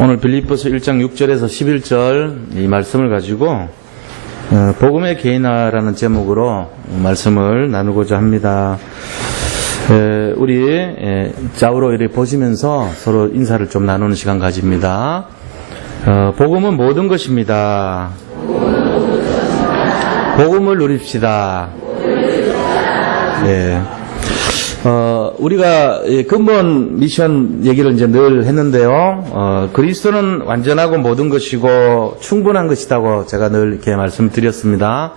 오늘 빌립보서 1장 6절에서 11절 이 말씀을 가지고 복음의 개인화라는 제목으로 말씀을 나누고자 합니다. 우리 좌우로 이렇게 보시면서 서로 인사를 좀 나누는 시간 가집니다. 복음은 모든 것입니다. 복음을 누립시다. 네. 우리가 근본 미션 얘기를 이제 늘 했는데요. 그리스도는 완전하고 모든 것이고 충분한 것이라고 제가 늘 이렇게 말씀드렸습니다.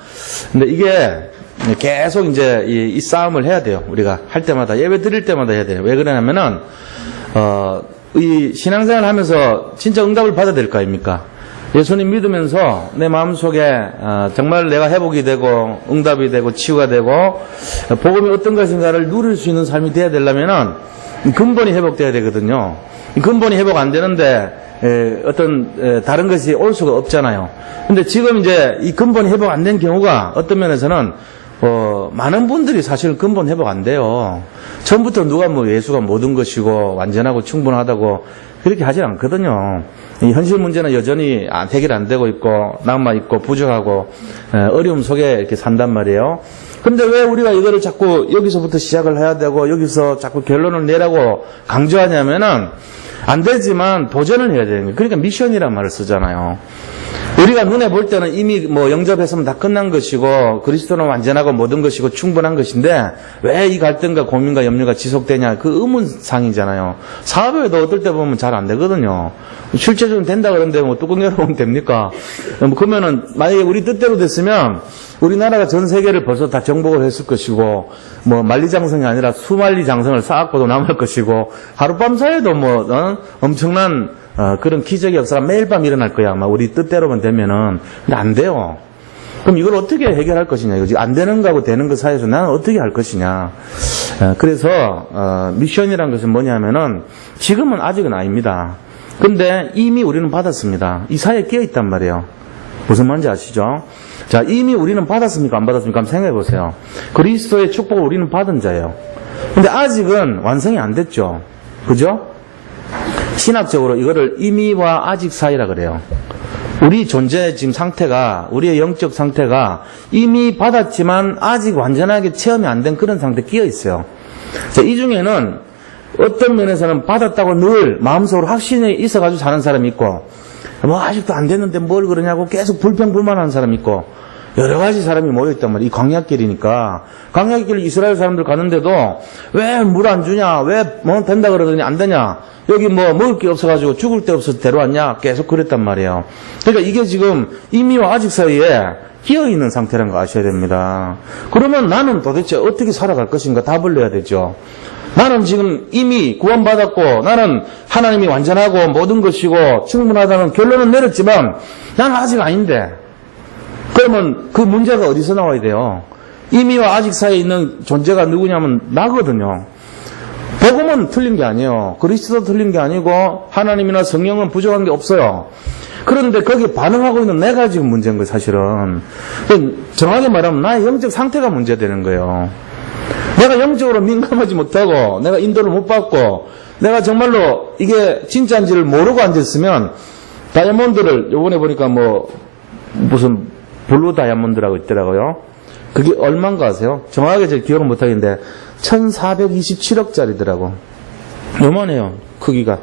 근데 이게 계속 이제 이 싸움을 해야 돼요. 우리가 할 때마다, 예배 드릴 때마다 해야 돼요. 왜 그러냐면은, 이 신앙생활 하면서 진짜 응답을 받아야 될 거 아닙니까? 예수님 믿으면서 내 마음속에 정말 내가 회복이 되고 응답이 되고 치유가 되고 복음이 어떤 것인가를 누릴 수 있는 삶이 돼야 되려면은 근본이 회복돼야 되거든요. 근본이 회복 안 되는데 어떤 다른 것이 올 수가 없잖아요. 근데 지금 이제 이 근본이 회복 안 된 경우가 어떤 면에서는 많은 분들이 사실 근본 회복 안 돼요. 처음부터 누가 뭐 예수가 모든 것이고 완전하고 충분하다고 그렇게 하지 않거든요. 이 현실 문제는 여전히 해결 안 되고 있고 남아 있고 부족하고 어려움 속에 이렇게 산단 말이에요. 근데 왜 우리가 이거를 자꾸 여기서부터 시작을 해야 되고 여기서 자꾸 결론을 내라고 강조하냐면은 안 되지만 도전을 해야 되는 거예요. 그러니까 미션이란 말을 쓰잖아요. 우리가 눈에 볼 때는 이미 뭐 영접했으면 다 끝난 것이고 그리스도는 완전하고 모든 것이고 충분한 것인데 왜 이 갈등과 고민과 염려가 지속되냐, 그 의문상이잖아요. 사업에도 어떨 때 보면 잘 안 되거든요. 실제적으로 된다 그러는데 뭐 뚜껑 열어보면 됩니까? 그러면은 만약에 우리 뜻대로 됐으면 우리나라가 전 세계를 벌써 다 정복을 했을 것이고 뭐 만리장성이 아니라 수만리장성을 쌓았고도 남을 것이고 하룻밤 사이에도 뭐 엄청난 그런 기적의 역사가 매일 밤 일어날 거야. 아마 우리 뜻대로만 되면은. 근데 안 돼요. 그럼 이걸 어떻게 해결할 것이냐. 이거지. 안 되는 거하고 되는 것 사이에서 나는 어떻게 할 것이냐. 그래서 미션이라는 것은 뭐냐면은 지금은 아직은 아닙니다. 근데 이미 우리는 받았습니다. 이 사이에 끼어 있단 말이에요. 무슨 말인지 아시죠? 자, 이미 우리는 받았습니까? 안 받았습니까? 한번 생각해 보세요. 그리스도의 축복을 우리는 받은 자예요. 근데 아직은 완성이 안 됐죠. 그죠? 신학적으로 이거를 이미와 아직 사이라 그래요. 우리 존재 지금 상태가, 우리의 영적 상태가 이미 받았지만 아직 완전하게 체험이 안 된 그런 상태에 끼어 있어요. 자, 이 중에는 어떤 면에서는 받았다고 늘 마음속으로 확신이 있어가지고 사는 사람이 있고, 뭐 아직도 안 됐는데 뭘 그러냐고 계속 불평불만하는 사람이 있고, 여러 가지 사람이 모여있단 말이에요. 이 광야길이니까. 광야길 이스라엘 사람들 가는데도 왜 물 안 주냐? 왜 뭐 된다 그러더니 안 되냐? 여기 뭐 먹을 게 없어가지고 죽을 데 없어서 데려왔냐? 계속 그랬단 말이에요. 그러니까 이게 지금 이미와 아직 사이에 끼어있는 상태라는 거 아셔야 됩니다. 그러면 나는 도대체 어떻게 살아갈 것인가 답을 내야 되죠. 나는 지금 이미 구원받았고 나는 하나님이 완전하고 모든 것이고 충분하다는 결론은 내렸지만 나는 아직 아닌데, 그러면 그 문제가 어디서 나와야 돼요? 이미와 아직 사이에 있는 존재가 누구냐면 나거든요. 복음은 틀린 게 아니에요. 그리스도 틀린 게 아니고 하나님이나 성령은 부족한 게 없어요. 그런데 거기에 반응하고 있는 내가 지금 문제인 거예요, 사실은. 정확히 말하면 나의 영적 상태가 문제되는 거예요. 내가 영적으로 민감하지 못하고 내가 인도를 못 받고 내가 정말로 이게 진짜인지를 모르고 앉았으면 다이아몬드를 요번에 보니까 뭐 무슨 블루 다이아몬드라고 있더라고요. 그게 얼마인가 아세요? 정확하게 제가 기억을 못하겠는데 1427억짜리더라고. 요만해요, 크기가.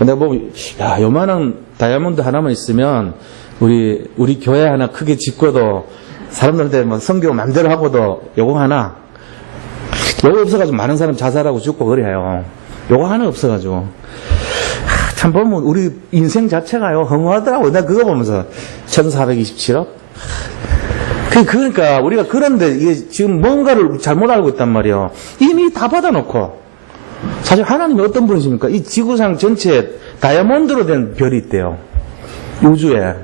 내가 보면 야, 요만한 다이아몬드 하나만 있으면 우리 교회 하나 크게 짓고도 사람들한테 뭐 선교 맘대로 하고도 요거 하나, 요거 없어가지고 많은 사람 자살하고 죽고 그래요. 요거 하나 없어가지고. 참 보면 우리 인생 자체가요 허무하더라고요. 내가 그거 보면서 1427억? 그러니까 우리가 그런데 이게 지금 뭔가를 잘못 알고 있단 말이에요. 이미 다 받아놓고. 사실 하나님이 어떤 분이십니까? 이 지구상 전체에 다이아몬드로 된 별이 있대요. 우주에.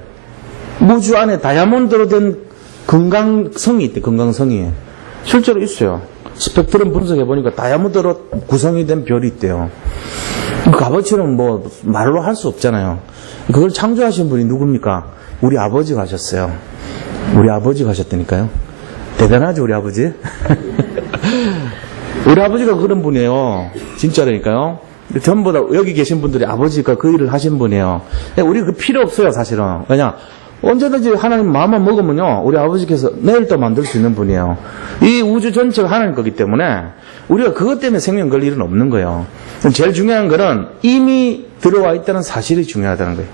우주 안에 다이아몬드로 된 금강성이 있대, 금강성이. 실제로 있어요. 스펙트럼 분석해보니까 다이아몬드로 구성이 된 별이 있대요. 그 값어치는 뭐 말로 할 수 없잖아요. 그걸 창조하신 분이 누굽니까? 우리 아버지가 하셨어요. 우리 아버지가 하셨다니까요. 대단하죠, 우리 아버지? 우리 아버지가 그런 분이에요. 진짜라니까요. 전부 다 여기 계신 분들이 아버지가 그 일을 하신 분이에요. 우리 그 필요 없어요, 사실은. 왜냐? 언제든지 하나님 마음만 먹으면요, 우리 아버지께서 내일 또 만들 수 있는 분이에요. 이 우주 전체가 하나님 거기 때문에 우리가 그것 때문에 생명 걸 일은 없는 거예요. 제일 중요한 거는 이미 들어와 있다는 사실이 중요하다는 거예요.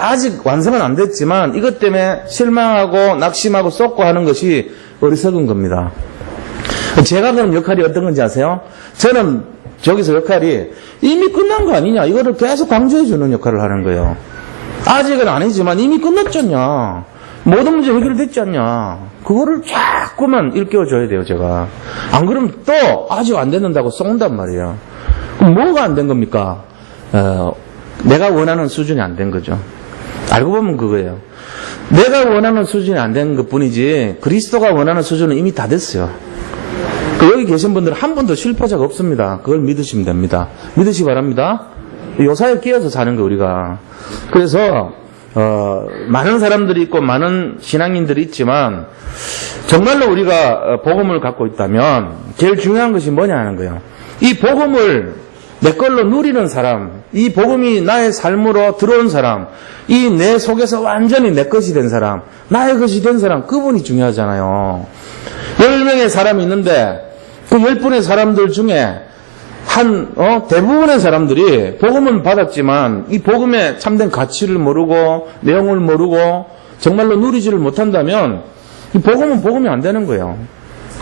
아직 완성은 안 됐지만 이것 때문에 실망하고 낙심하고 쏟고 하는 것이 어리석은 겁니다. 제가 그런 역할이 어떤 건지 아세요? 저는 저기서 역할이 이미 끝난 거 아니냐, 이거를 계속 강조해 주는 역할을 하는 거예요. 아직은 아니지만 이미 끝났잖냐, 모든 문제 해결됐지 않냐, 그거를 자꾸만 일깨워줘야 돼요, 제가. 안 그러면 또 아직 안 됐는다고 쏜단 말이에요. 그럼 뭐가 안 된 겁니까? 내가 원하는 수준이 안 된 거죠. 알고 보면 그거예요. 내가 원하는 수준이 안 된 것 뿐이지 그리스도가 원하는 수준은 이미 다 됐어요. 여기 계신 분들은 한 번도 실패자가 없습니다. 그걸 믿으시면 됩니다. 믿으시기 바랍니다. 요사에 끼어서 사는 거 우리가. 그래서 많은 사람들이 있고 많은 신앙인들이 있지만 정말로 우리가 복음을 갖고 있다면 제일 중요한 것이 뭐냐 하는 거예요. 이 복음을 내 걸로 누리는 사람, 이 복음이 나의 삶으로 들어온 사람, 이 내 속에서 완전히 내 것이 된 사람, 나의 것이 된 사람, 그분이 중요하잖아요. 10명의 사람이 있는데 그 10분의 사람들 중에 대부분의 사람들이 복음은 받았지만 이 복음의 참된 가치를 모르고 내용을 모르고 정말로 누리지를 못한다면 이 복음은 복음이 안 되는 거예요.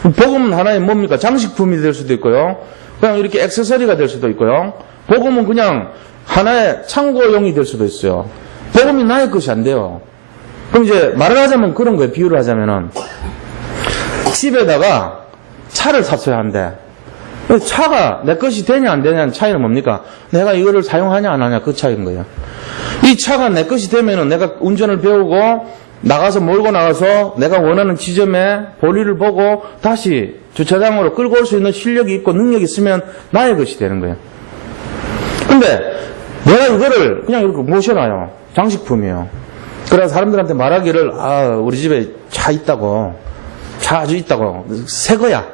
복음은 하나의 뭡니까? 장식품이 될 수도 있고요. 그냥 이렇게 액세서리가 될 수도 있고요. 복음은 그냥 하나의 창고용이 될 수도 있어요. 복음이 나의 것이 안 돼요. 그럼 이제 말을 하자면 그런 거예요. 비유를 하자면은 집에다가 차를 샀어야 한대. 차가 내 것이 되냐 안 되냐는 차이는 뭡니까? 내가 이거를 사용하냐 안 하냐 그 차이인 거예요. 이 차가 내 것이 되면은 내가 운전을 배우고 나가서 몰고 나가서 내가 원하는 지점에 볼일을 보고 다시 주차장으로 끌고 올 수 있는 실력이 있고 능력이 있으면 나의 것이 되는 거예요. 근데 내가 이거를 그냥 이렇게 모셔놔요. 장식품이에요. 그래서 사람들한테 말하기를 우리 집에 차 있다고, 차 아주 있다고, 새 거야.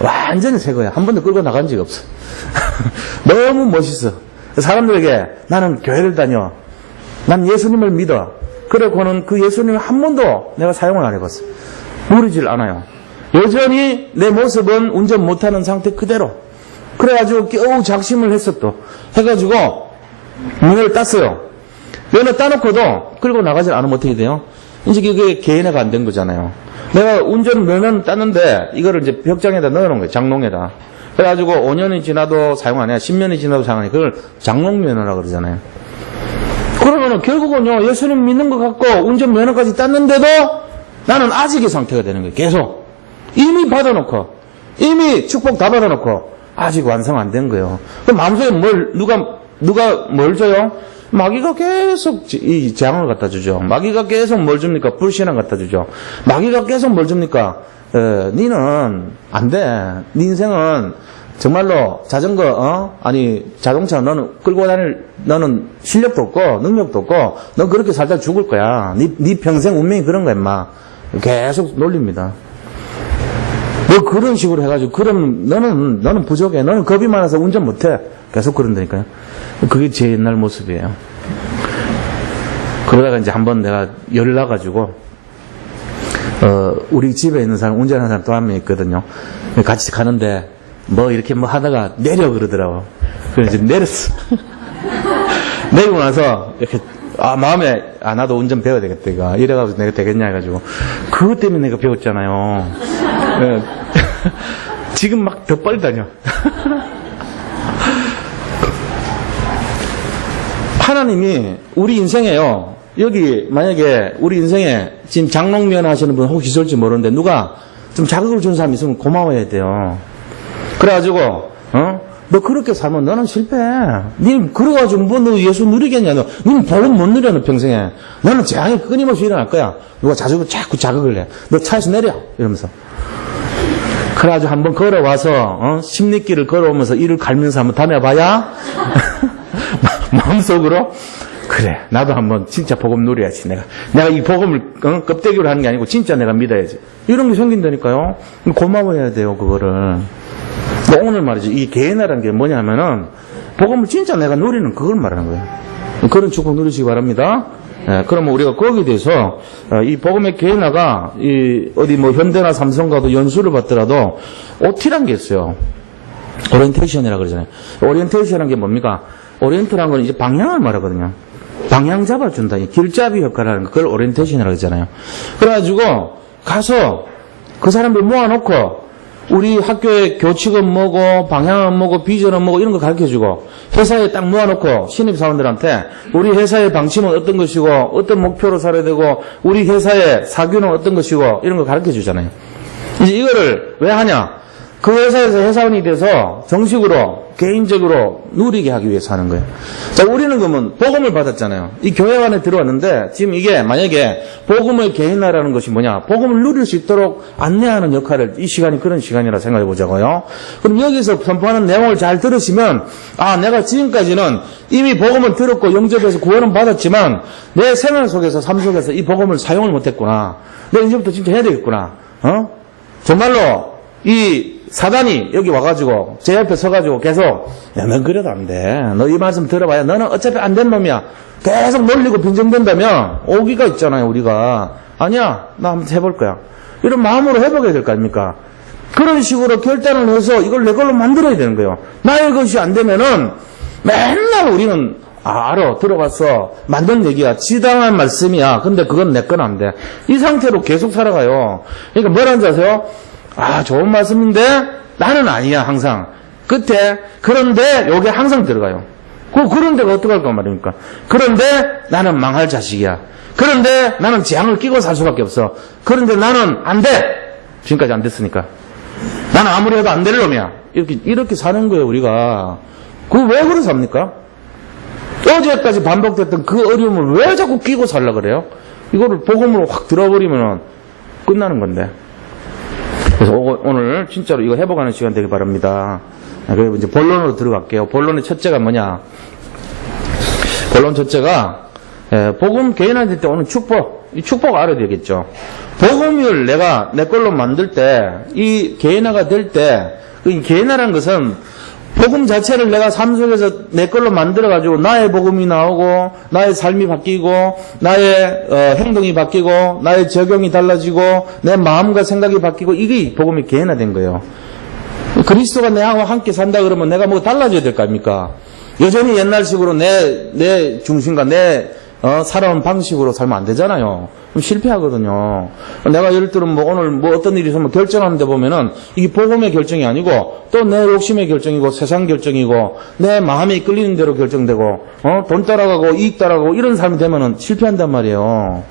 완전히 새 거야. 한 번도 끌고 나간 적이 없어. 너무 멋있어. 사람들에게 나는 교회를 다녀, 난 예수님을 믿어. 그래고는 그 예수님을 한 번도 내가 사용을 안 해봤어. 누리질 않아요. 여전히 내 모습은 운전 못하는 상태 그대로. 그래가지고 겨우 작심을 했어 또. 해가지고 면허를 땄어요. 면허 따놓고도 끌고 나가질 않으면 어떻게 돼요? 이제 그게 개인화가 안 된 거잖아요. 내가 운전 면허는 땄는데 이거를 이제 벽장에다 넣어놓은 거예요. 장롱에다. 그래가지고 5년이 지나도 사용 안 해요. 10년이 지나도 사용 안 해요. 그걸 장롱면허라고 그러잖아요. 그러면은 결국은요, 예수님 믿는 것 같고 운전 면허까지 땄는데도 나는 아직의 상태가 되는 거예요. 계속. 이미 받아놓고, 이미 축복 다 받아놓고, 아직 완성 안 된 거예요. 그럼 마음속에 누가 뭘 줘요? 마귀가 계속 이 재앙을 갖다 주죠. 마귀가 계속 뭘 줍니까? 불신앙 갖다 주죠. 마귀가 계속 뭘 줍니까? 니는 안 돼. 네 인생은 정말로 자전거, 자동차 너는 끌고 다닐, 너는 실력도 없고, 능력도 없고, 너 그렇게 살다 죽을 거야. 네 평생 운명이 그런 거야, 인마. 계속 놀립니다. 너 그런 식으로 해가지고, 그럼 너는 부족해. 너는 겁이 많아서 운전 못해. 계속 그런다니까요. 그게 제 옛날 모습이에요. 그러다가 이제 한번 내가 열이 나가지고, 우리 집에 있는 사람, 운전하는 사람 또 한 명 있거든요. 같이 가는데, 이렇게 하다가 내려 그러더라고. 그래서 이제 내렸어. 내리고 나서, 이렇게, 마음에, 나도 운전 배워야 되겠다, 이거. 이래가지고 내가 되겠냐 해가지고. 그것 때문에 내가 배웠잖아요. 지금 막 더 빨리 다녀. 하나님이 우리 인생에요. 여기 만약에 우리 인생에 지금 장롱면 하시는 분 혹시 있을지 모르는데 누가 좀 자극을 준 사람이 있으면 고마워해야 돼요. 그래가지고 너 그렇게 살면 너는 실패해. 니 그래가지고 너 예수 누리겠냐? 너는 복음 못 누려 너 평생에. 너는 재앙이 끊임없이 일어날 거야. 누가 자꾸 자극을 해. 너 차에서 내려 이러면서. 그래가지고 한번 걸어와서 십리길을 걸어오면서 이를 갈면서 한번 다녀봐야 마음속으로 그래 나도 한번 진짜 복음 누려야지. 내가 이 복음을 껍데기로 하는 게 아니고 진짜 내가 믿어야지. 이런 게 생긴다니까요. 고마워해야 돼요 그거를. 오늘 말이죠. 이 개인화라는 게 뭐냐면은 복음을 진짜 내가 누리는 그걸 말하는 거예요. 그런 축복 누리시기 바랍니다. 예, 그러면 우리가 거기에 대해서 이 복음의 개인화가 어디 뭐 현대나 삼성 가도 연수를 받더라도 OT라는 게 있어요. 오리엔테이션이라고 그러잖아요. 오리엔테이션이라는 게 뭡니까? 오리엔트라는 건 이제 방향을 말하거든요. 방향 잡아준다. 길잡이 역할을 하는 거. 그걸 오리엔테이션이라고 하잖아요. 그래가지고 가서 그 사람들 모아놓고 우리 학교의 교칙은 뭐고 방향은 뭐고 비전은 뭐고 이런 거 가르쳐주고 회사에 딱 모아놓고 신입사원들한테 우리 회사의 방침은 어떤 것이고 어떤 목표로 살아야 되고 우리 회사의 사규는 어떤 것이고 이런 거 가르쳐주잖아요. 이제 이거를 왜 하냐? 그 회사에서 회사원이 돼서 정식으로 개인적으로 누리게 하기 위해서 하는 거예요. 자, 우리는 그러면 복음을 받았잖아요. 이 교회 안에 들어왔는데 지금 이게 만약에 복음의 개인화라는 것이 뭐냐? 복음을 누릴 수 있도록 안내하는 역할을 이 시간이 그런 시간이라 생각해 보자고요. 그럼 여기서 선포하는 내용을 잘 들으시면 내가 지금까지는 이미 복음을 들었고 영접해서 구원은 받았지만 내 생활 속에서 삶 속에서 이 복음을 사용을 못했구나. 내가 이제부터 진짜 해야 되겠구나. 정말로 이 사단이 여기 와가지고 제 옆에 서가지고 계속 넌 그래도 안 돼. 너 이 말씀 들어봐야 너는 어차피 안 된 놈이야. 계속 놀리고 빈정된다면 오기가 있잖아요. 우리가 아니야 나 한번 해볼 거야. 이런 마음으로 해보게 될 거 아닙니까? 그런 식으로 결단을 해서 이걸 내 걸로 만들어야 되는 거예요. 나의 것이 안 되면은 맨날 우리는 알아 들어봤어 만든 얘기야 지당한 말씀이야. 근데 그건 내 건 안 돼. 이 상태로 계속 살아가요. 그러니까 뭐라는지 아세요? 좋은 말씀인데 나는 아니야 항상. 끝에 그런데 요게 항상 들어가요. 그런데가 어떡할까 말입니까? 그런데 나는 망할 자식이야. 그런데 나는 재앙을 끼고 살 수밖에 없어. 그런데 나는 안 돼. 지금까지 안 됐으니까. 나는 아무리 해도 안 될 놈이야. 이렇게 사는 거예요 우리가. 왜 그래 삽니까? 어제까지 반복됐던 그 어려움을 왜 자꾸 끼고 살라 그래요? 이거를 복음으로 확 들어버리면 끝나는 건데. 그래서 오늘 진짜로 이거 회복하는 시간 되길 바랍니다. 그리고 이제 본론으로 들어갈게요. 본론의 첫째가 뭐냐? 본론 첫째가 복음 개인화될 때 오는 축복. 이 축복 알아야 되겠죠. 복음을 내가 내 걸로 만들 때 이 개인화가 될 때 이 개인화라는 것은 복음 자체를 내가 삶 속에서 내 걸로 만들어가지고 나의 복음이 나오고 나의 삶이 바뀌고 나의 행동이 바뀌고 나의 적용이 달라지고 내 마음과 생각이 바뀌고 이게 복음이 개인화된 거예요. 그리스도가 내하고 함께 산다 그러면 내가 뭐 달라져야 될 거 아닙니까? 여전히 옛날식으로 내 중심과 내 살아온 방식으로 살면 안 되잖아요. 그럼 실패하거든요. 내가 예를 들면 오늘 어떤 일이 있으면 결정하는데 보면은 이게 복음의 결정이 아니고 또 내 욕심의 결정이고 세상 결정이고 내 마음이 끌리는 대로 결정되고 돈 따라가고 이익 따라가고 이런 삶이 되면은 실패한단 말이에요.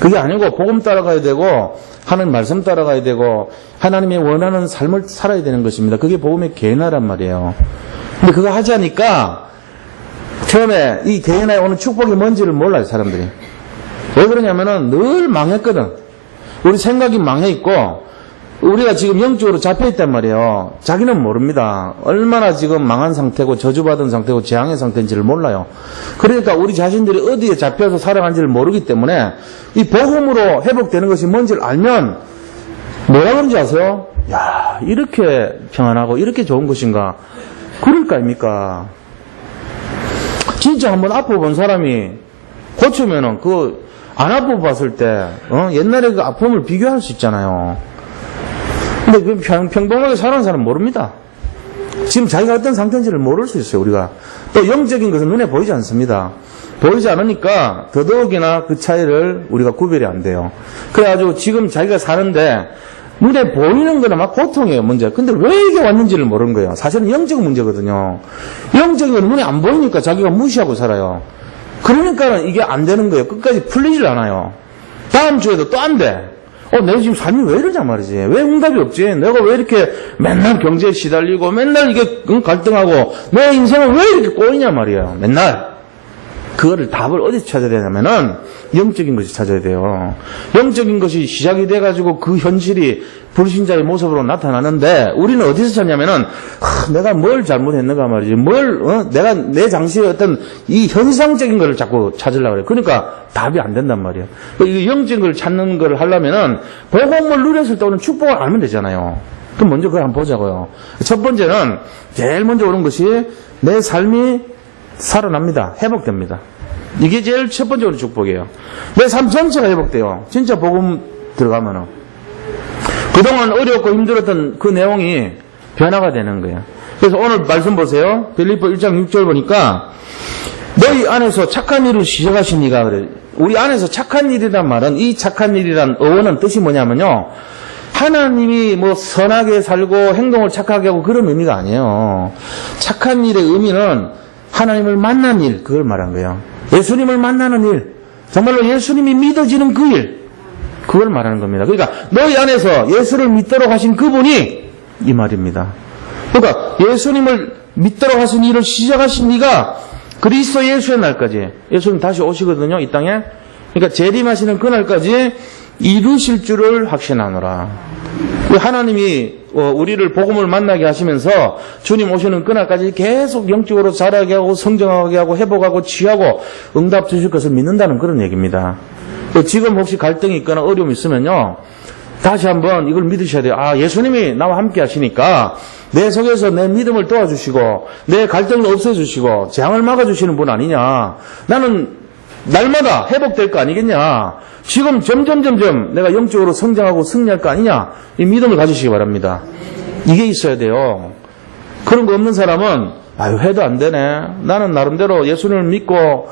그게 아니고 복음 따라가야 되고 하나님 말씀 따라가야 되고 하나님이 원하는 삶을 살아야 되는 것입니다. 그게 복음의 개인화란 말이에요. 근데 그거 하지 않으니까 처음에 이 개인화에 오는 축복이 뭔지를 몰라요 사람들이. 왜 그러냐면은 늘 망했거든. 우리 생각이 망해있고 우리가 지금 영적으로 잡혀있단 말이에요. 자기는 모릅니다. 얼마나 지금 망한 상태고 저주받은 상태고 재앙의 상태인지를 몰라요. 그러니까 우리 자신들이 어디에 잡혀서 살아간지를 모르기 때문에 이 복음으로 회복되는 것이 뭔지를 알면 뭐라 그런지 아세요? 야, 이렇게 평안하고 이렇게 좋은 것인가? 그럴 거 아닙니까? 진짜 한번 아파본 사람이 고치면은 안 아파봤을 때 옛날에 그 아픔을 비교할 수 있잖아요. 근데 그 평범하게 사는 사람은 모릅니다. 지금 자기가 어떤 상태인지를 모를 수 있어요. 우리가 또 영적인 것은 눈에 보이지 않습니다. 보이지 않으니까 더더욱이나 그 차이를 우리가 구별이 안 돼요. 그래가지고 지금 자기가 사는데 눈에 보이는 거는 막 고통이에요, 문제. 근데 왜 이게 왔는지를 모르는 거예요. 사실은 영적인 문제거든요. 영적인 건 눈에 안 보이니까 자기가 무시하고 살아요. 그러니까 이게 안 되는 거예요. 끝까지 풀리질 않아요. 다음 주에도 또 안 돼. 내가 지금 삶이 왜 이러냐 말이지. 왜 응답이 없지? 내가 왜 이렇게 맨날 경제에 시달리고 맨날 이게 갈등하고 내 인생은 왜 이렇게 꼬이냐 말이에요. 맨날. 그거를 답을 어디서 찾아야 되냐면은 영적인 것이 찾아야 돼요. 영적인 것이 시작이 돼가지고 그 현실이 불신자의 모습으로 나타나는데 우리는 어디서 찾냐면은 내가 뭘 잘못했는가 말이지. 내가 내 장시의 어떤 이 현상적인 걸 자꾸 찾으려고 그래요. 그러니까 답이 안 된단 말이에요. 이 영적인 걸 찾는 걸 하려면은 복음을 누렸을 때 오는 축복을 알면 되잖아요. 그럼 먼저 그걸 한번 보자고요. 첫 번째는 제일 먼저 오는 것이 내 삶이 살아납니다. 회복됩니다. 이게 제일 첫 번째 오는 축복이에요. 내 삶 전체가 회복돼요. 진짜 복음 들어가면은. 그동안 어렵고 힘들었던 그 내용이 변화가 되는 거예요. 그래서 오늘 말씀 보세요. 빌립보 1장 6절 보니까 너희 안에서 착한 일을 시작하신 이가 그래. 우리 안에서 착한 일이란 말은 이 착한 일이란 어원은 뜻이 뭐냐면요. 하나님이 뭐 선하게 살고 행동을 착하게 하고 그런 의미가 아니에요. 착한 일의 의미는 하나님을 만난 일, 그걸 말한 거예요. 예수님을 만나는 일, 정말로 예수님이 믿어지는 그 일, 그걸 말하는 겁니다. 그러니까 너희 안에서 예수를 믿도록 하신 그분이 이 말입니다. 그러니까 예수님을 믿도록 하신 일을 시작하신 이가 그리스도 예수의 날까지, 예수님 다시 오시거든요, 이 땅에. 그러니까 재림하시는 그날까지 이루실 줄을 확신하노라. 하나님이 우리를 복음을 만나게 하시면서 주님 오시는 그날까지 계속 영적으로 자라게 하고 성장하게 하고 회복하고 취하고 응답 주실 것을 믿는다는 그런 얘기입니다. 지금 혹시 갈등이 있거나 어려움이 있으면요, 다시 한번 이걸 믿으셔야 돼요. 아, 예수님이 나와 함께 하시니까 내 속에서 내 믿음을 도와주시고 내 갈등을 없애주시고 재앙을 막아주시는 분 아니냐. 나는 날마다 회복될 거 아니겠냐. 지금 점점 내가 영적으로 성장하고 승리할 거 아니냐. 이 믿음을 가지시기 바랍니다. 이게 있어야 돼요. 그런 거 없는 사람은 아유, 해도 안 되네. 나는 나름대로 예수님을 믿고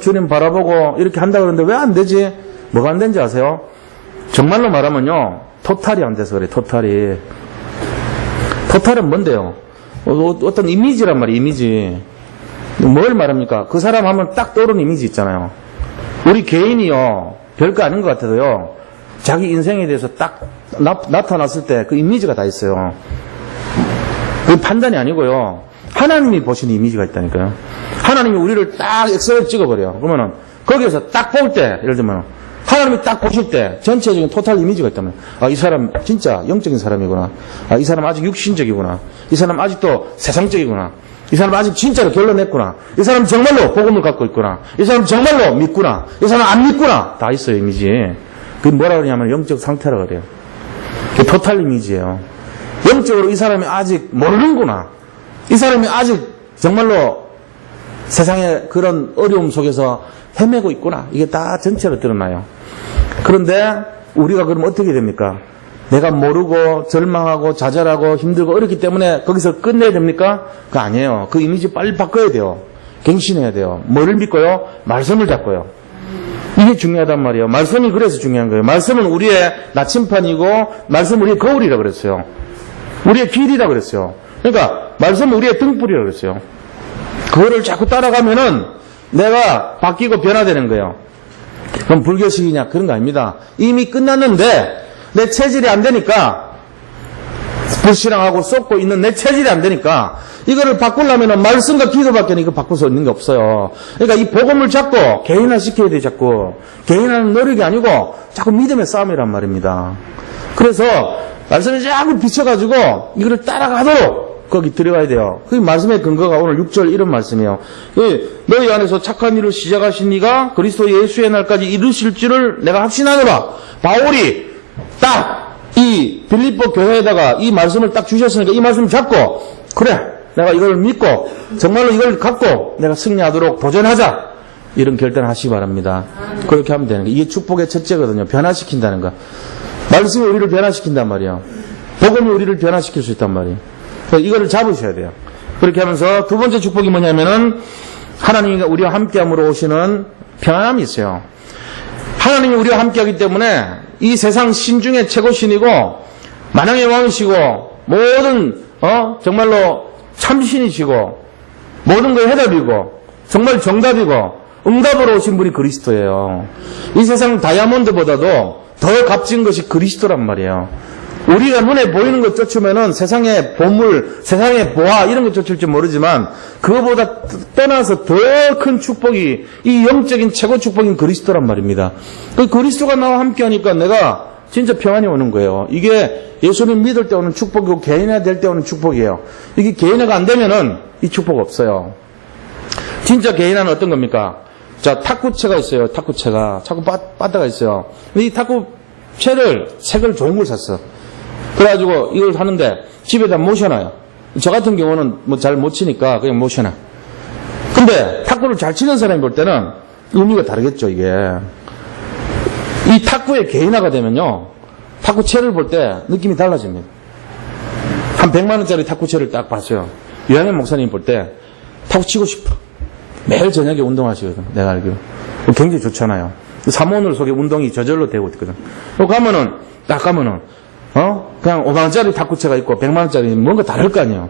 주님 바라보고 이렇게 한다 그러는데 왜 안 되지? 뭐가 안 되는지 아세요? 정말로 말하면요, 토탈이 안 돼서 그래. 토탈은 뭔데요? 어떤 이미지란 말이에요. 이미지. 뭘 말합니까? 그 사람 하면 딱 떠오르는 이미지 있잖아요. 우리 개인이요, 별거 아닌 것 같아도요, 자기 인생에 대해서 딱 나타났을 때 그 이미지가 다 있어요. 그 판단이 아니고요, 하나님이 보시는 이미지가 있다니까요. 하나님이 우리를 딱 엑셀에 찍어버려요. 그러면은 거기에서 딱 볼 때, 예를 들면 하나님이 딱 보실 때 전체적인 토탈 이미지가 있다면, 아, 이 사람 진짜 영적인 사람이구나. 아, 이 사람 아직 육신적이구나. 이 사람 아직도 세상적이구나. 이 사람 아직 진짜로 결론냈구나. 이 사람 정말로 복음을 갖고 있구나. 이 사람 정말로 믿구나. 이 사람 안 믿구나. 다 있어요, 이미지. 그게 뭐라 그러냐면 영적 상태라 그래요. 그게 토탈 이미지예요. 영적으로 이 사람이 아직 모르는구나. 이 사람이 아직 정말로 세상의 그런 어려움 속에서 헤매고 있구나. 이게 다 전체로 드러나요. 그런데 우리가 그럼 어떻게 됩니까? 내가 모르고 절망하고 좌절하고 힘들고 어렵기 때문에 거기서 끝내야 됩니까? 그거 아니에요. 그 이미지 빨리 바꿔야 돼요. 갱신해야 돼요. 뭐를 믿고요? 말씀을 잡고요. 이게 중요하단 말이에요. 말씀이 그래서 중요한 거예요. 말씀은 우리의 나침판이고 말씀은 우리의 거울이라 그랬어요. 우리의 길이라 그랬어요. 그러니까 말씀은 우리의 등불이라 그랬어요. 그거를 자꾸 따라가면은 내가 바뀌고 변화되는 거예요. 그럼 불교식이냐? 그런 거 아닙니다. 이미 끝났는데 내 체질이 안 되니까, 불신앙하고 쏟고 있는 내 체질이 안 되니까 이거를 바꾸려면 말씀과 기도밖에 이거 바꿀 수 있는 게 없어요. 그러니까 이 복음을 잡고 개인화 시켜야 돼. 자꾸 개인화는 노력이 아니고 자꾸 믿음의 싸움이란 말입니다. 그래서 말씀이 자꾸 비춰가지고 이거를 따라가도록 거기 들어가야 돼요. 그 말씀의 근거가 오늘 6절 이런 말씀이에요. 너희 안에서 착한 일을 시작하신 이가 그리스도 예수의 날까지 이루실 줄을 내가 확신하노라. 바울이 딱 이 빌립보 교회에다가 이 말씀을 딱 주셨으니까 이 말씀 잡고, 그래, 내가 이걸 믿고 정말로 이걸 갖고 내가 승리하도록 도전하자, 이런 결단을 하시기 바랍니다. 그렇게 하면 되는 거예요. 이게 축복의 첫째거든요. 변화시킨다는 거. 말씀이 우리를 변화시킨단 말이에요. 복음이 우리를 변화시킬 수 있단 말이에요. 이거를 잡으셔야 돼요. 그렇게 하면서 두 번째 축복이 뭐냐면은 하나님이 우리와 함께함으로 오시는 평안함이 있어요. 하나님이 우리와 함께하기 때문에 이 세상 신 중에 최고 신이고 만왕의 왕이시고 모든 정말로 참신이시고 모든 거에 해답이고 정말 정답이고 응답으로 오신 분이 그리스도예요. 이 세상 다이아몬드보다도 더 값진 것이 그리스도란 말이에요. 우리가 눈에 보이는 것 쫓으면은 세상의 보물, 세상의 보화 이런 것 쫓을지 모르지만 그거보다 떠나서 더 큰 축복이 이 영적인 최고 축복인 그리스도란 말입니다. 그 그리스도가 나와 함께하니까 내가 진짜 평안이 오는 거예요. 이게 예수님 믿을 때 오는 축복이고 개인화 될 때 오는 축복이에요. 이게 개인화가 안 되면은 이 축복 없어요. 진짜 개인화는 어떤 겁니까? 자, 탁구채가 있어요. 탁구채가 자꾸 빠따가 있어요. 근데 이 탁구채를 색을 좋은 걸 샀어. 그래가지고 이걸 하는데 집에다 모셔놔요. 저 같은 경우는 뭐 잘 못 치니까 그냥 모셔놔. 근데 탁구를 잘 치는 사람이 볼 때는 의미가 다르겠죠, 이게. 이 탁구의 개인화가 되면요, 탁구채를 볼 때 느낌이 달라집니다. 한 100만원짜리 탁구채를 딱 봤어요. 유한현 목사님 볼 때 탁구 치고 싶어. 매일 저녁에 운동하시거든, 내가 알기로. 굉장히 좋잖아요. 사모늘 속에 운동이 저절로 되고 있거든. 가면은, 딱 가면은, 그냥 5만원짜리 탁구채가 있고 100만원짜리 뭔가 다를 거 아니에요.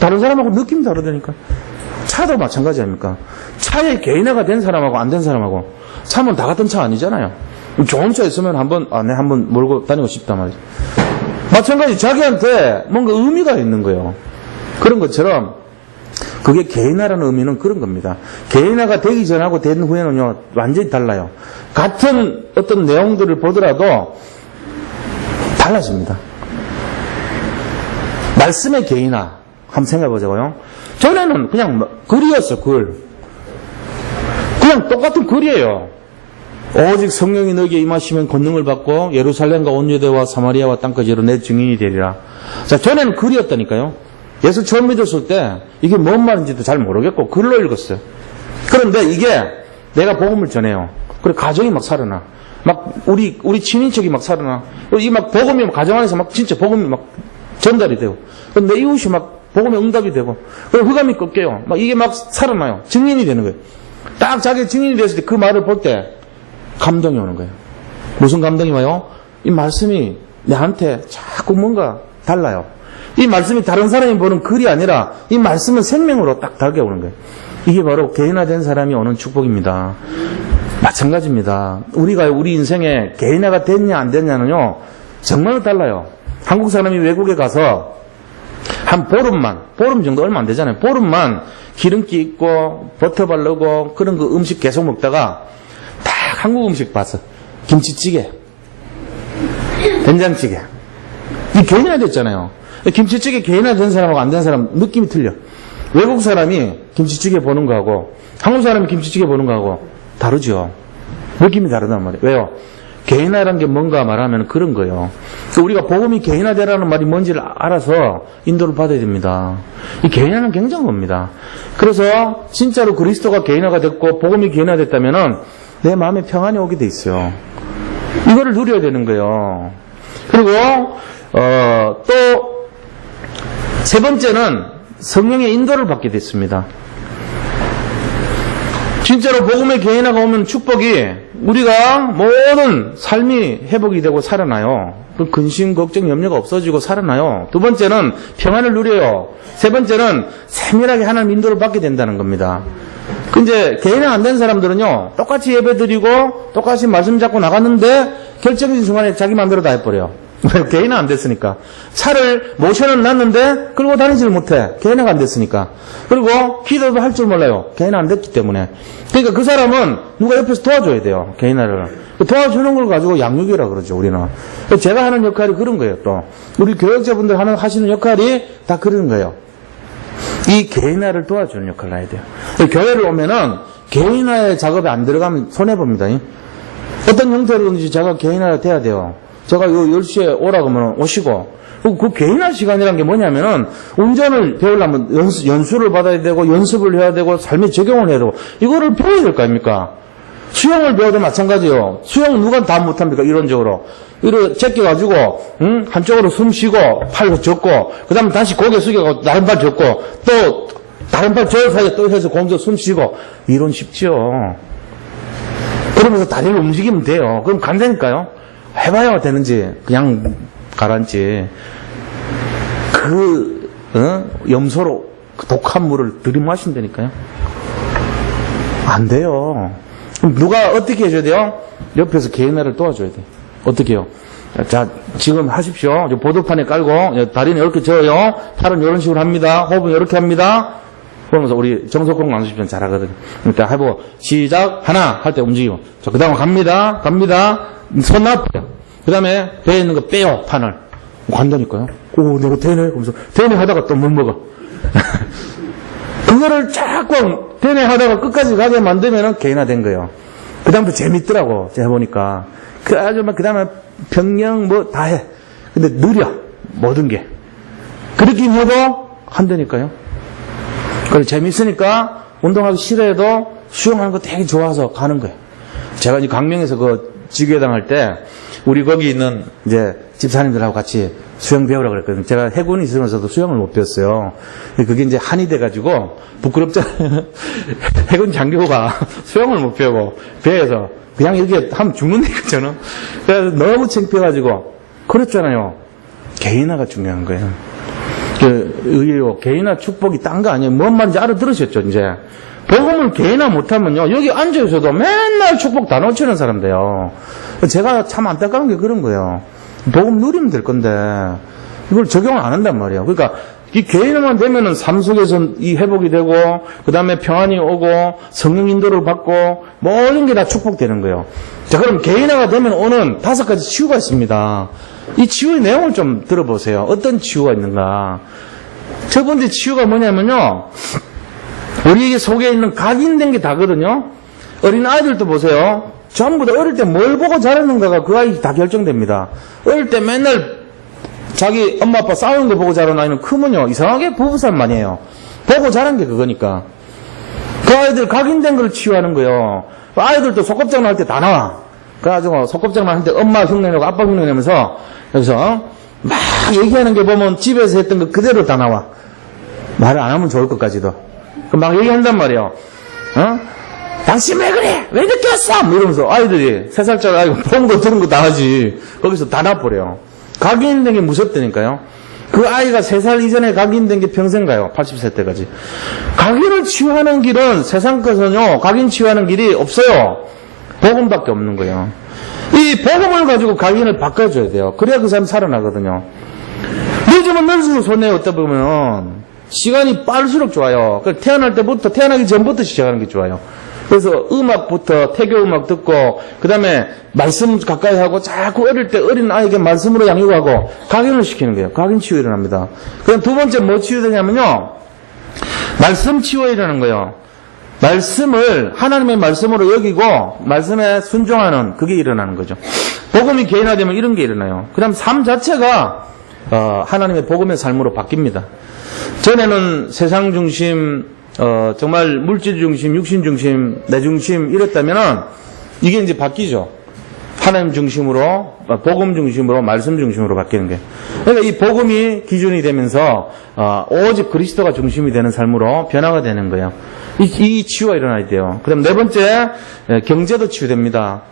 다른 사람하고 느낌이 다르다니까. 차도 마찬가지 아닙니까? 차에 개인화가 된 사람하고 안 된 사람하고 차면 다 같은 차 아니잖아요. 좋은 차 있으면 내 한번 몰고 다니고 싶단 말이죠. 마찬가지 자기한테 뭔가 의미가 있는 거예요. 그런 것처럼 그게 개인화라는 의미는 그런 겁니다. 개인화가 되기 전하고 된 후에는요, 완전히 달라요. 같은 어떤 내용들을 보더라도 달라집니다. 말씀의 개인화 한번 생각해 보자고요. 전에는 그냥 글이었어, 글. 그냥 똑같은 글이에요. 오직 성령이 너에게 임하시면 권능을 받고 예루살렘과 온 유대와 사마리아와 땅까지로 내 증인이 되리라. 자, 전에는 글이었다니까요. 예수 처음 믿었을 때 이게 뭔 말인지도 잘 모르겠고 글로 읽었어요. 그런데 이게 내가 복음을 전해요. 그래 가정이 막 살아나. 막 우리 친인척이 막 살아나. 이 막 복음이 가정 안에서 막 진짜 복음이 막 전달이 되고. 내 이웃이 막 복음에 응답이 되고. 그리고 흑암이 꺾여요. 막 이게 막 살아나요. 증인이 되는 거예요. 딱 자기 증인이 됐을 때 그 말을 볼 때 감동이 오는 거예요. 무슨 감동이 와요? 이 말씀이 나한테 자꾸 뭔가 달라요. 이 말씀이 다른 사람이 보는 글이 아니라 이 말씀은 생명으로 딱 달게 오는 거예요. 이게 바로 개인화된 사람이 오는 축복입니다. 마찬가지입니다. 우리가 우리 인생에 개인화가 됐냐 안 됐냐는요, 정말 달라요. 한국 사람이 외국에 가서 한 보름 정도 얼마 안 되잖아요. 보름만 기름기 있고 버터 바르고 그런 그 음식 계속 먹다가 딱 한국 음식 봤어. 김치찌개, 된장찌개. 이 개인화 됐잖아요. 김치찌개 개인화 된 사람하고 안 된 사람 느낌이 틀려. 외국 사람이 김치찌개 보는 거하고 한국 사람이 김치찌개 보는 거하고 다르죠. 느낌이 다르단 말이에요. 왜요? 개인화라는 게 뭔가 말하면 그런 거예요. 우리가 복음이 개인화되라는 말이 뭔지를 알아서 인도를 받아야 됩니다. 이 개인화는 굉장한 겁니다. 그래서 진짜로 그리스도가 개인화가 됐고 복음이 개인화됐다면은 내 마음에 평안이 오게 돼 있어요. 이거를 누려야 되는 거예요. 그리고 또 세 번째는 성령의 인도를 받게 됐습니다. 진짜로 복음의 개인화가 오면 축복이 우리가 모든 삶이 회복이 되고 살아나요. 근심, 걱정, 염려가 없어지고 살아나요. 두 번째는 평안을 누려요. 세 번째는 세밀하게 하나님 인도를 받게 된다는 겁니다. 근데 개인화 안 된 사람들은요, 똑같이 예배드리고 똑같이 말씀 잡고 나갔는데 결정적인 순간에 자기 마음대로 다 해버려요. 개인화 안 됐으니까. 차를 모셔는 놨는데 끌고 다니지를 못해. 개인화가 안 됐으니까. 그리고 기도도 할 줄 몰라요. 개인화 안 됐기 때문에. 그러니까 그 사람은 누가 옆에서 도와줘야 돼요. 개인화를. 도와주는 걸 가지고 양육이라 그러죠, 우리는. 제가 하는 역할이 그런 거예요, 또. 우리 교역자분들 하시는 역할이 다 그런 거예요. 이 개인화를 도와주는 역할을 해야 돼요. 교회를 오면은 개인화의 작업에 안 들어가면 손해봅니다. 어떤 형태로든지 제가 개인화가 돼야 돼요. 제가 요 10시에 오라 그러면 오시고, 그 개인화 시간이란 게 뭐냐면은, 운전을 배우려면 연수를 받아야 되고, 연습을 해야 되고, 삶에 적용을 해야 되고, 이거를 배워야 될 거 아닙니까? 수영을 배워도 마찬가지예요. 수영 누가 다 못합니까? 이론적으로. 이렇게 제껴가지고, 한쪽으로 숨 쉬고, 팔로 젓고, 그 다음에 다시 고개 숙여가지고, 다른 팔 젓고, 또, 다른 팔 저 사이에 또 해서 공도 숨 쉬고, 이론 쉽죠. 그러면서 다리를 움직이면 돼요. 그럼 간다니까요. 해봐야 되는지 그냥 가라앉지. 염소로 독한 물을 들이마신다니까요. 안 돼요. 그럼 누가 어떻게 해줘야 돼요? 옆에서 개인화를 도와줘야 돼요. 어떻게 해요? 자, 지금 하십시오. 보도판에 깔고 다리는 이렇게 저어요. 팔은 이런 식으로 합니다. 호흡은 이렇게 합니다. 그러면서 우리 정석공 만수시면 잘하거든요. 일단 해보고 시작 하나 할 때 움직이고, 자, 그 다음 갑니다. 손 놔둬요. 그 다음에 배에 있는 거 빼요, 판을. 간다니까요. 오, 내가 되네. 그러면서 되네 하다가 또 못 먹어. 그거를 자꾸 되네 하다가 끝까지 가게 만들면은 개인화된 거예요. 그 다음부터 재밌더라고, 제가 해보니까. 그 다음에 평영 뭐 다 해. 근데 느려. 모든 게. 그렇긴 해도 한다니까요. 그래서 재밌으니까 운동하기 싫어해도 수영하는 거 되게 좋아서 가는 거예요. 제가 이제 강명에서 그 지교회당 할 때 우리 거기 있는 이제 집사님들하고 같이 수영 배우라고 그랬거든요. 제가 해군이 있으면서도 수영을 못 배웠어요. 그게 이제 한이 돼가지고 부끄럽잖아요. 해군 장교가 수영을 못 배우고 배에서 그냥 이렇게 하면 죽는다니까 저는. 그래서 너무 창피해가지고 그랬잖아요. 개인화가 중요한 거예요. 의외로 개인화 축복이 딴 거 아니에요. 뭔 말인지 알아들으셨죠 이제. 복음을 개인화 못하면요 여기 앉아있어도 맨날 축복 다 놓치는 사람 돼요. 제가 참 안타까운 게 그런 거예요. 복음 누리면 될 건데 이걸 적용을 안 한단 말이에요. 그러니까 이 개인화만 되면은 삶 속에서 이 회복이 되고 그 다음에 평안이 오고 성령 인도를 받고 모든 게 다 축복되는 거예요. 자, 그럼 개인화가 되면 오는 5가지 치유가 있습니다. 이 치유의 내용을 좀 들어보세요. 어떤 치유가 있는가. 첫 번째 치유가 뭐냐면요, 우리 속에 있는 각인된 게 다거든요. 어린 아이들도 보세요. 전부 다 어릴 때 뭘 보고 자랐는가가 그 아이 다 결정됩니다. 어릴 때 맨날 자기 엄마 아빠 싸우는 거 보고 자란 아이는 크면요 이상하게 부부싸움만 해요. 보고 자란 게 그거니까. 그 아이들 각인된 걸 치유하는 거예요. 아이들도 속겁장난 할 때 다 나와. 그래가지고 속겁장난 할 때 엄마 흉내내고 아빠 흉내내면서 여기서 막 얘기하는 게 보면 집에서 했던 거 그대로 다 나와. 말을 안 하면 좋을 것까지도. 막 얘기한단 말이에요. 당신 왜 그래? 왜 늦게 왔어? 뭐 이러면서 아이들이 3살짜리 아이고 본 거 들은 거 다 하지. 거기서 다 나버려요. 각인된 게 무섭다니까요. 그 아이가 3살 이전에 각인된 게 평생 가요. 80세 때까지. 각인을 치유하는 길은 세상 것은요 각인 치유하는 길이 없어요. 복음밖에 없는 거예요. 이 복음을 가지고 각인을 바꿔줘야 돼요. 그래야 그 사람 살아나거든요. 요즘은 널수록 손에 어떻게 보면 시간이 빠를수록 좋아요. 태어날 때부터, 태어나기 전부터 시작하는 게 좋아요. 그래서 음악부터 태교 음악 듣고 그 다음에 말씀 가까이 하고 자꾸 어릴 때 어린 아이에게 말씀으로 양육하고 각인을 시키는 거예요. 각인 치유 일어납니다. 그럼 두 번째 뭐 치유되냐면요, 말씀 치유가 일어나는 거예요. 말씀을 하나님의 말씀으로 여기고 말씀에 순종하는 그게 일어나는 거죠. 복음이 개인화되면 이런 게 일어나요. 그 다음 삶 자체가 하나님의 복음의 삶으로 바뀝니다. 전에는 세상 중심, 정말 물질 중심, 육신 중심, 내 중심 이랬다면은 이게 이제 바뀌죠. 하나님 중심으로, 복음 중심으로, 말씀 중심으로 바뀌는 게. 그러니까 이 복음이 기준이 되면서 오직 그리스도가 중심이 되는 삶으로 변화가 되는 거예요. 이 치유가 일어나야 돼요. 그다음 네 번째, 경제도 치유됩니다.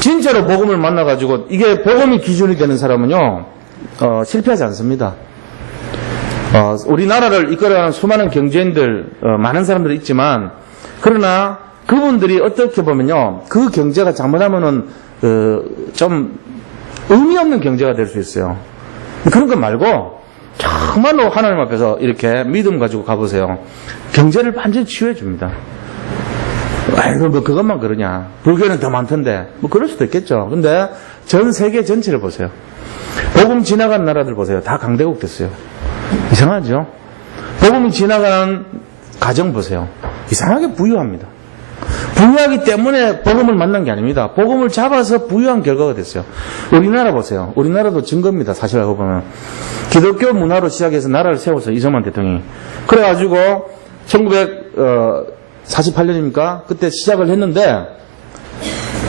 진짜로 복음을 만나가지고 이게 복음이 기준이 되는 사람은요 실패하지 않습니다. 우리나라를 이끌어가는 수많은 경제인들, 많은 사람들이 있지만, 그러나 그분들이 어떻게 보면요, 그 경제가 잘못하면은, 좀 의미 없는 경제가 될 수 있어요. 그런 거 말고, 정말로 하나님 앞에서 이렇게 믿음 가지고 가보세요. 경제를 완전히 치유해 줍니다. 아이고, 뭐 그것만 그러냐. 불교는 더 많던데. 뭐 그럴 수도 있겠죠. 근데 전 세계 전체를 보세요. 복음 지나간 나라들 보세요. 다 강대국 됐어요. 이상하죠? 복음이 지나가는 가정 보세요. 이상하게 부유합니다. 부유하기 때문에 복음을 만난 게 아닙니다. 복음을 잡아서 부유한 결과가 됐어요. 우리나라 보세요. 우리나라도 증거입니다. 사실 알고 보면. 기독교 문화로 시작해서 나라를 세웠어요. 이승만 대통령이. 그래가지고 1948년입니까? 그때 시작을 했는데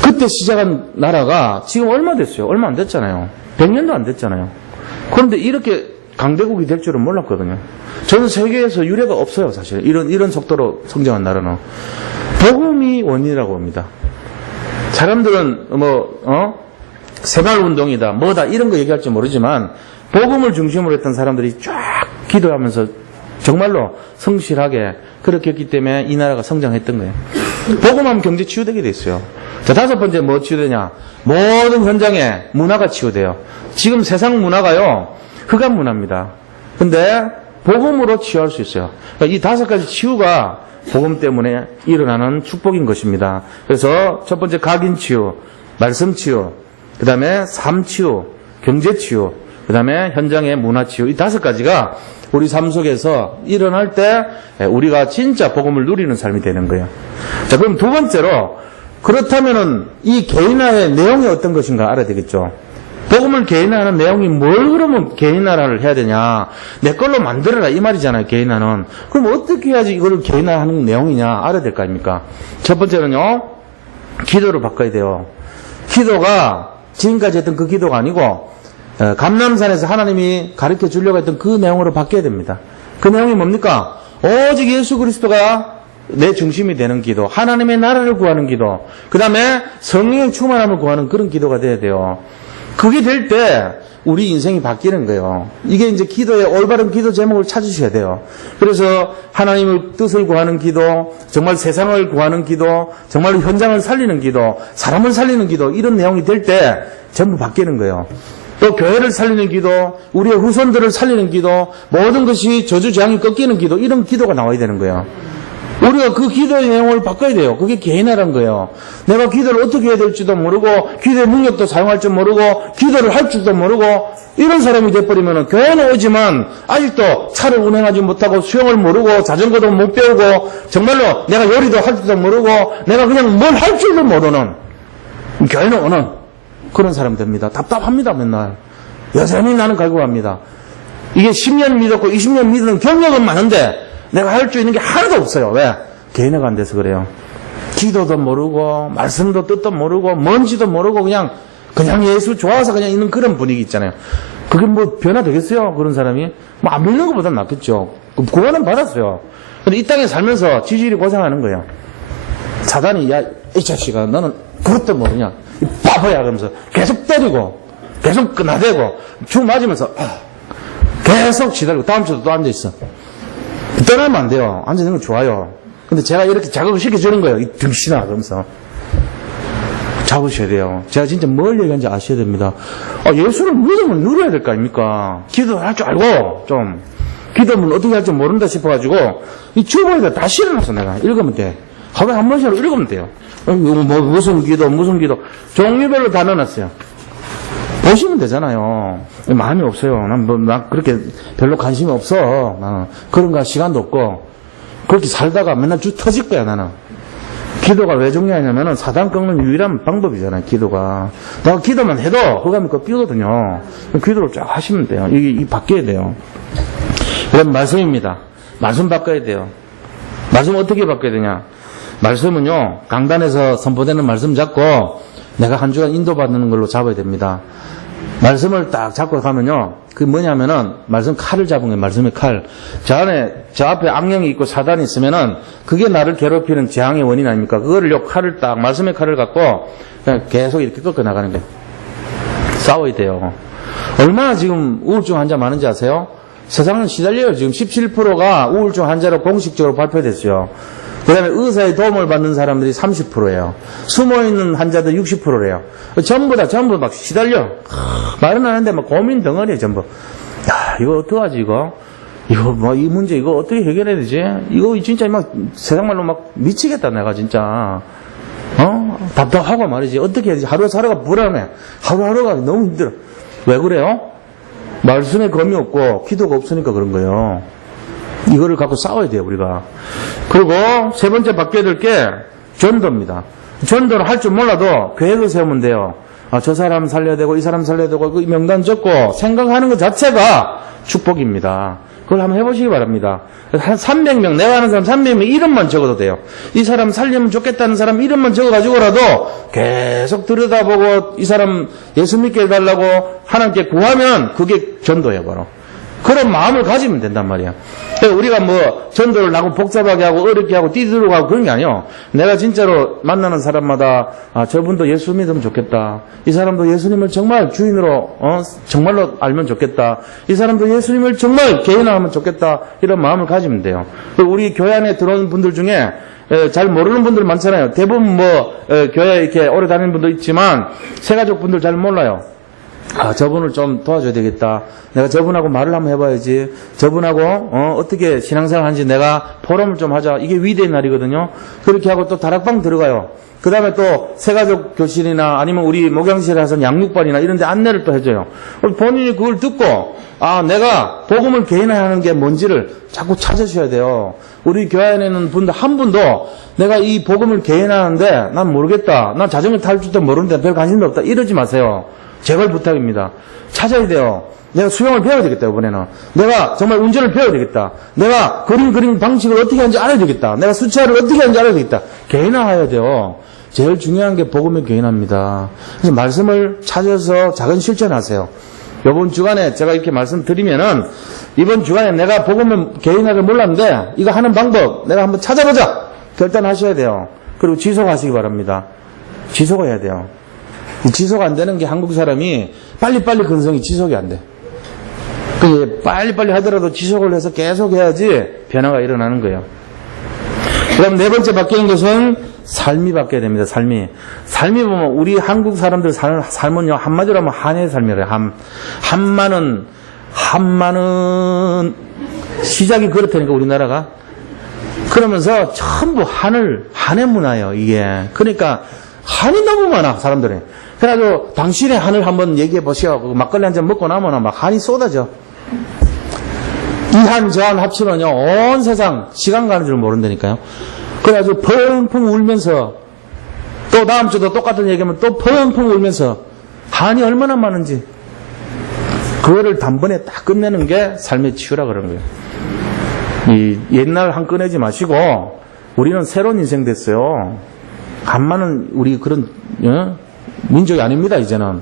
그때 시작한 나라가 지금 얼마 됐어요? 얼마 안 됐잖아요. 100년도 안 됐잖아요. 그런데 이렇게 강대국이 될 줄은 몰랐거든요. 저는 세계에서 유례가 없어요, 사실. 이런 속도로 성장한 나라는. 복음이 원인이라고 봅니다. 사람들은 새마을운동이다, 뭐다, 이런 거 얘기할지 모르지만, 복음을 중심으로 했던 사람들이 쫙 기도하면서 정말로 성실하게 그렇게 했기 때문에 이 나라가 성장했던 거예요. 복음하면 경제 치유되게 돼 있어요. 자, 5번째 뭐 치유되냐? 모든 현장에 문화가 치유돼요. 지금 세상 문화가요, 흑암 문화입니다. 근데 복음으로 치유할 수 있어요. 그러니까 이 5가지 치유가 복음 때문에 일어나는 축복인 것입니다. 그래서 첫 번째 각인 치유, 말씀 치유, 그 다음에 삶 치유, 경제 치유, 그 다음에 현장의 문화 치유, 이 5가지가 우리 삶 속에서 일어날 때 우리가 진짜 복음을 누리는 삶이 되는 거예요. 자, 그럼 두 번째로, 그렇다면은 이 개인화의 내용이 어떤 것인가 알아야 되겠죠. 복음을 개인화하는 내용이 뭘 그러면 개인화를 해야 되냐. 내 걸로 만들어라 이 말이잖아요. 개인화는. 그럼 어떻게 해야지 이걸 개인화하는 내용이냐 알아야 될 거 아닙니까? 첫 번째는요. 기도를 바꿔야 돼요. 기도가 지금까지 했던 그 기도가 아니고 감람산에서 하나님이 가르쳐 주려고 했던 그 내용으로 바뀌어야 됩니다. 그 내용이 뭡니까? 오직 예수 그리스도가 내 중심이 되는 기도, 하나님의 나라를 구하는 기도, 그 다음에 성령의 충만함을 구하는 그런 기도가 돼야 돼요. 그게 될 때 우리 인생이 바뀌는 거예요. 이게 이제 기도의 올바른 기도 제목을 찾으셔야 돼요. 그래서 하나님의 뜻을 구하는 기도, 정말 세상을 구하는 기도, 정말 현장을 살리는 기도, 사람을 살리는 기도, 이런 내용이 될 때 전부 바뀌는 거예요. 또 교회를 살리는 기도, 우리의 후손들을 살리는 기도, 모든 것이 저주재앙이 꺾이는 기도, 이런 기도가 나와야 되는 거예요. 우리가 그 기도의 내용을 바꿔야 돼요. 그게 개인화라는 거예요. 내가 기도를 어떻게 해야 될지도 모르고, 기도의 능력도 사용할 줄 모르고, 기도를 할 줄도 모르고, 이런 사람이 돼버리면 교회는 오지만 아직도 차를 운행하지 못하고, 수영을 모르고, 자전거도 못 배우고, 정말로 내가 요리도 할 줄도 모르고, 내가 그냥 뭘 할 줄도 모르는, 교회는 오는 그런 사람 됩니다. 답답합니다, 맨날. 여전히 나는 갈구합니다. 이게 10년 믿었고 20년 믿는 경력은 많은데 내가 할 수 있는 게 하나도 없어요. 왜? 개인화가 안 돼서 그래요. 기도도 모르고 말씀도 뜻도 모르고 뭔지도 모르고 그냥 예수 좋아서 그냥 있는 그런 분위기 있잖아요. 그게 뭐 변화되겠어요? 그런 사람이? 뭐 안 믿는 것보다 낫겠죠. 구원은 받았어요. 근데 이 땅에 살면서 지질이 고생하는 거예요. 사단이 야, 이 자식아 너는 그것도 모르냐? 이 바보야 그러면서 계속 때리고 계속 나대고 죽 맞으면서 계속 시달리고 다음 주도 또 앉아있어. 떠나면 안 돼요. 앉아있는 건 좋아요. 근데 제가 이렇게 자극을 시켜주는 거예요. 이 등신아 그러면서 잡으셔야 돼요. 제가 진짜 뭘 얘기하는지 아셔야 됩니다. 예수를 믿으면 누려야 될 거 아닙니까? 기도를 할 줄 알고 좀 기도는 어떻게 할지 모른다 싶어가지고 이 주보에다 다 실어놨어. 내가 읽으면 돼. 하루에 한 번씩 읽으면 돼요. 뭐 무슨 기도 종류별로 다 넣어놨어요. 보시면 되잖아요. 마음이 없어요. 난 그렇게 별로 관심이 없어. 나는 그런 거 시간도 없고 그렇게 살다가 맨날 쭉 터질 거야 나는. 기도가 왜 중요하냐면은 사단 꺾는 유일한 방법이잖아요. 기도가. 내가 기도만 해도 흑암이 꺾이거든요. 기도를 쫙 하시면 돼요. 이게 바뀌어야 돼요. 그럼 말씀입니다. 말씀 바꿔야 돼요. 말씀 어떻게 바꿔야 되냐? 말씀은요, 강단에서 선포되는 말씀 잡고 내가 한 주간 인도받는 걸로 잡아야 됩니다. 말씀을 딱 잡고 가면요, 그게 뭐냐면은 말씀 칼을 잡은 거예요. 말씀의 칼. 저 앞에 악령이 있고 사단이 있으면은 그게 나를 괴롭히는 재앙의 원인 아닙니까? 그거를 요 칼을 딱 말씀의 칼을 갖고 그냥 계속 이렇게 꺾어 나가는 거예요. 싸워야 돼요. 얼마나 지금 우울증 환자 많은지 아세요? 세상은 시달려요. 지금 17%가 우울증 환자로 공식적으로 발표됐어요. 그 다음에 의사의 도움을 받는 사람들이 30%예요. 숨어있는 환자들 60%래요. 전부 막 시달려. 말은 안 하는데 막 고민 덩어리에 전부. 야, 이거 어떡하지, 이거? 이 문제 이거 어떻게 해결해야 되지? 이거 진짜 막 세상 말로 막 미치겠다, 내가 진짜. 답답하고 말이지. 어떻게 해야 되지? 하루하루가 불안해. 하루하루가 너무 힘들어. 왜 그래요? 말씀에 검이 없고 기도가 없으니까 그런 거예요. 이거를 갖고 싸워야 돼요, 우리가. 그리고 세 번째 바뀌어야 될 게 전도입니다. 전도를 할 줄 몰라도 계획을 세우면 돼요. 저 사람 살려야 되고 이 사람 살려야 되고 그 명단 적고 생각하는 것 자체가 축복입니다. 그걸 한번 해보시기 바랍니다. 한 300명, 내가 아는 사람 300명 이름만 적어도 돼요. 이 사람 살리면 좋겠다는 사람 이름만 적어가지고라도 계속 들여다보고 이 사람 예수 믿게 해달라고 하나님께 구하면 그게 전도예요, 바로. 그런 마음을 가지면 된단 말이야. 우리가 뭐 전도를 나고 복잡하게 하고 어렵게 하고 뛰들고 하고 그런 게 아니에요. 내가 진짜로 만나는 사람마다 저분도 예수 믿으면 좋겠다. 이 사람도 예수님을 정말 주인으로 정말로 알면 좋겠다. 이 사람도 예수님을 정말 개인화하면 좋겠다. 이런 마음을 가지면 돼요. 우리 교회 안에 들어오는 분들 중에 잘 모르는 분들 많잖아요. 대부분 교회 이렇게 오래 다니는 분도 있지만 새가족 분들 잘 몰라요. 저분을 좀 도와줘야 되겠다. 내가 저분하고 말을 한번 해봐야지. 저분하고 어떻게 신앙생활 하는지 내가 포럼을 좀 하자. 이게 위대의 날이거든요. 그렇게 하고 또 다락방 들어가요. 그 다음에 또 새가족 교실이나 아니면 우리 목양실에 가서 양육반이나 이런 데 안내를 또 해줘요. 본인이 그걸 듣고 내가 복음을 개인화하는 게 뭔지를 자꾸 찾으셔야 돼요. 우리 교회 안에는 분들 한 분도 내가 이 복음을 개인화하는데 난 모르겠다. 난 자전거 탈 줄도 모르는데 별 관심도 없다. 이러지 마세요. 제발 부탁입니다. 찾아야 돼요. 내가 수영을 배워야 되겠다, 이번에는. 내가 정말 운전을 배워야 되겠다. 내가 그림 방식을 어떻게 하는지 알아야 되겠다. 내가 수차를 어떻게 하는지 알아야 되겠다. 개인화해야 돼요. 제일 중요한 게 복음의 개인화입니다. 그래서 말씀을 찾아서 작은 실천하세요. 이번 주간에 제가 이렇게 말씀드리면은 이번 주간에 내가 복음의 개인화를 몰랐는데 이거 하는 방법 내가 한번 찾아보자. 결단하셔야 돼요. 그리고 지속하시기 바랍니다. 지속해야 돼요. 지속 안 되는 게 한국 사람이 빨리빨리 근성이 지속이 안 돼. 빨리빨리 하더라도 지속을 해서 계속 해야지 변화가 일어나는 거예요. 그럼 네 번째 바뀌는 것은 삶이 바뀌어야 됩니다. 삶이 보면 우리 한국 사람들 삶은요, 한마디로 하면 한의 삶이래요. 한마는 시작이 그렇다니까, 우리나라가. 그러면서 전부 한의 문화예요, 이게. 그러니까 한이 너무 많아, 사람들이. 그래가지고 당신의 한을 한번 얘기해 보시오. 막걸리 한 잔 먹고 나면 막 한이 쏟아져. 이 한, 저 한 합치면요, 온 세상 시간 가는 줄 모른다니까요. 그래가지고 펑펑 울면서, 또 다음 주도 똑같은 얘기하면 또 펑펑 울면서, 한이 얼마나 많은지, 그거를 단번에 딱 끝내는 게 삶의 치유라 그런 거예요. 이 옛날 한 꺼내지 마시고, 우리는 새로운 인생 됐어요. 한마는 우리 그런, 민족이 아닙니다, 이제는.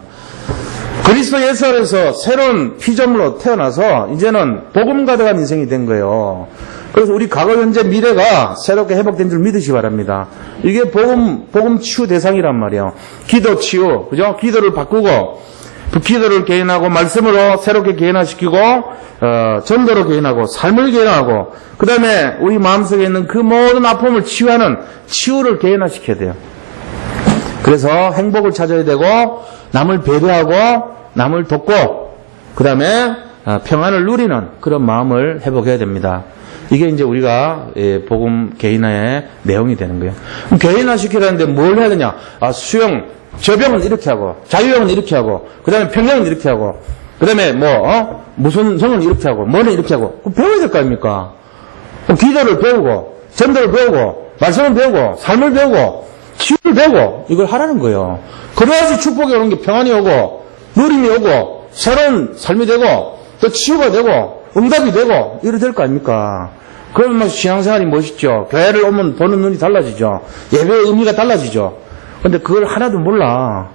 그리스도 예수 안에서 새로운 피조물로 태어나서 이제는 복음 가득한 인생이 된 거예요. 그래서 우리 과거, 현재, 미래가 새롭게 회복된 줄 믿으시기 바랍니다. 이게 복음 치유 대상이란 말이에요. 기도 치유, 그죠? 기도를 바꾸고, 그 기도를 개인하고, 말씀으로 새롭게 개인화시키고, 전도로 개인하고, 삶을 개인하고, 그 다음에 우리 마음속에 있는 그 모든 아픔을 치유하는 치유를 개인화시켜야 돼요. 그래서 행복을 찾아야 되고, 남을 배려하고, 남을 돕고, 그 다음에 평안을 누리는 그런 마음을 회복해야 됩니다. 이게 이제 우리가 복음 개인화의 내용이 되는 거예요. 그럼 개인화 시키라는데 뭘 해야 되냐? 수영, 저병은 이렇게 하고, 자유형은 이렇게 하고, 그 다음에 평형은 이렇게 하고, 그 다음에 무슨 성은 이렇게 하고, 뭐는 이렇게 하고, 배워야 될 거 아닙니까? 기도를 배우고, 전도를 배우고, 말씀을 배우고, 삶을 배우고, 치유를 배우고, 이걸 하라는 거예요. 그래야지 축복이 오는 게 평안이 오고, 누림이 오고, 새로운 삶이 되고, 또 치유가 되고, 응답이 되고, 이래 될 거 아닙니까? 그러면 뭐 신앙생활이 멋있죠. 교회를 오면 보는 눈이 달라지죠. 예배의 의미가 달라지죠. 근데 그걸 하나도 몰라.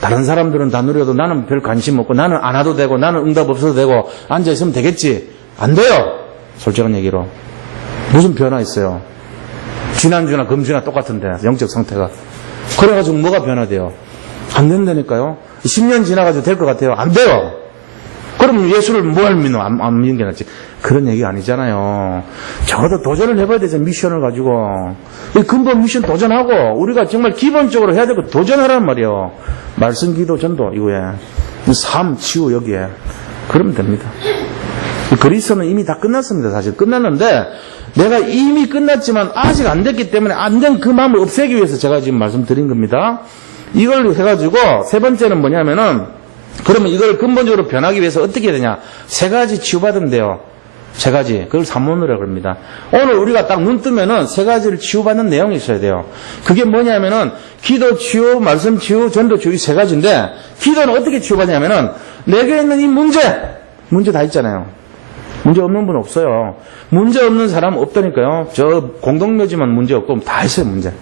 다른 사람들은 다 누려도 나는 별 관심 없고, 나는 안 와도 되고, 나는 응답 없어도 되고, 앉아있으면 되겠지. 안 돼요. 솔직한 얘기로. 무슨 변화 있어요? 지난주나 금주나 똑같은데, 영적 상태가. 그래가지고 뭐가 변화돼요? 안 된다니까요. 10년 지나가지고 될 것 같아요. 안 돼요. 그럼 예수를 뭘 믿노? 안 믿는 게 낫지. 그런 얘기 아니잖아요. 적어도 도전을 해봐야 되죠. 미션을 가지고. 이 근본 미션 도전하고, 우리가 정말 기본적으로 해야 될 거 도전하란 말이에요. 말씀, 기도, 전도, 이거에. 삶, 치유, 여기에. 그러면 됩니다. 그리스도는 이미 다 끝났습니다. 사실 끝났는데, 내가 이미 끝났지만 아직 안 됐기 때문에 안 된 그 마음을 없애기 위해서 제가 지금 말씀드린 겁니다. 이걸 해가지고, 세 번째는 뭐냐면은, 그러면 이걸 근본적으로 변하기 위해서 어떻게 해야 되냐? 세 가지 치유받으면 돼요. 세 가지. 그걸 삼원으라고 합니다. 오늘 우리가 딱 눈 뜨면은 세 가지를 치유받는 내용이 있어야 돼요. 그게 뭐냐면은 기도 치유, 말씀 치유, 전도 치유 이 세 가지인데 기도는 어떻게 치유받냐면은 내게 있는 이 문제 다 있잖아요. 문제 없는 분 없어요. 문제 없는 사람 없다니까요. 저 공동묘지만 문제 없고 다 있어요, 문제.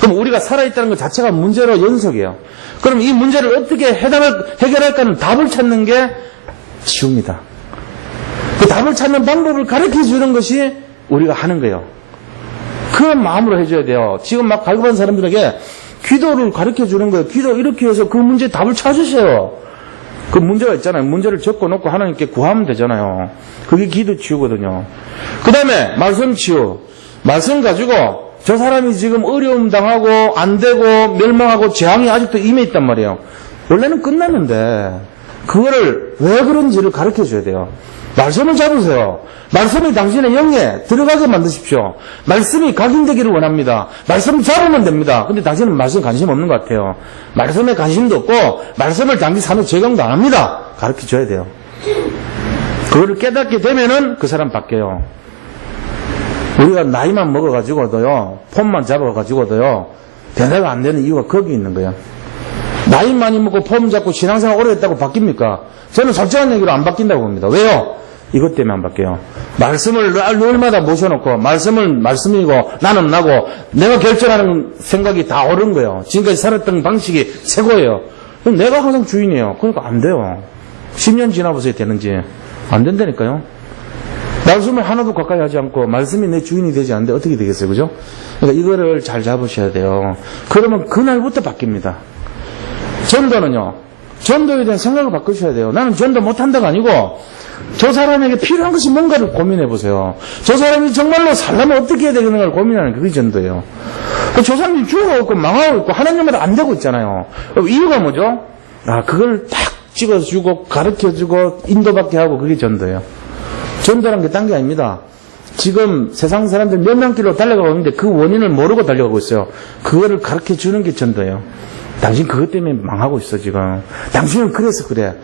그럼 우리가 살아있다는 것 자체가 문제로 연속이에요. 그럼 이 문제를 어떻게 해결할까는 답을 찾는 게 치유입니다. 그 답을 찾는 방법을 가르쳐 주는 것이 우리가 하는 거예요. 그런 마음으로 해줘야 돼요. 지금 막 갈급한 사람들에게 기도를 가르쳐 주는 거예요. 기도 이렇게 해서 그 문제의 답을 찾으세요. 그 문제가 있잖아요. 문제를 적어놓고 하나님께 구하면 되잖아요. 그게 기도 치유거든요. 그 다음에 말씀 치유. 말씀 가지고 저 사람이 지금 어려움 당하고 안 되고 멸망하고 재앙이 아직도 임해 있단 말이에요. 원래는 끝났는데 그거를 왜 그런지를 가르쳐 줘야 돼요. 말씀을 잡으세요. 말씀이 당신의 영에 들어가게 만드십시오. 말씀이 각인되기를 원합니다. 말씀 잡으면 됩니다. 근데 당신은 말씀 관심 없는 것 같아요. 말씀에 관심도 없고 말씀을 당신 삶에 적용도 안 합니다. 가르쳐 줘야 돼요. 그거를 깨닫게 되면은 그 사람 바뀌어요. 우리가 나이만 먹어가지고도요, 폰만 잡아가지고도요, 변화가 안 되는 이유가 거기 있는 거예요. 나이 많이 먹고 폼 잡고 신앙생활 오래 했다고 바뀝니까? 저는 솔직한 얘기로 안 바뀐다고 봅니다. 왜요? 이것 때문에 안 바뀌어요. 말씀을 늘마다 모셔놓고 말씀이고 나는 나고 내가 결정하는 생각이 다 옳은 거예요. 지금까지 살았던 방식이 최고예요. 그럼 내가 항상 주인이에요. 그러니까 안 돼요. 10년 지나보세요. 되는지. 안 된다니까요. 말씀을 하나도 가까이 하지 않고 말씀이 내 주인이 되지 않는데 어떻게 되겠어요? 그죠? 그러니까 이거를 잘 잡으셔야 돼요. 그러면 그날부터 바뀝니다. 전도는요. 전도에 대한 생각을 바꾸셔야 돼요. 나는 전도 못한다가 아니고 저 사람에게 필요한 것이 뭔가를 고민해 보세요. 저 사람이 정말로 살려면 어떻게 해야 되는가를 고민하는 그게 전도예요. 저 사람이 죽어가고 있고 망하고 있고 하나님마다 안 되고 있잖아요. 이유가 뭐죠? 그걸 딱 찍어주고 가르쳐주고 인도받게 하고 그게 전도예요. 전도란 게 딴 게 아닙니다. 지금 세상 사람들 멸망길로 달려가고 있는데 그 원인을 모르고 달려가고 있어요. 그거를 가르쳐주는 게 전도예요. 당신 그것 때문에 망하고 있어 지금. 당신은 그래서 그래.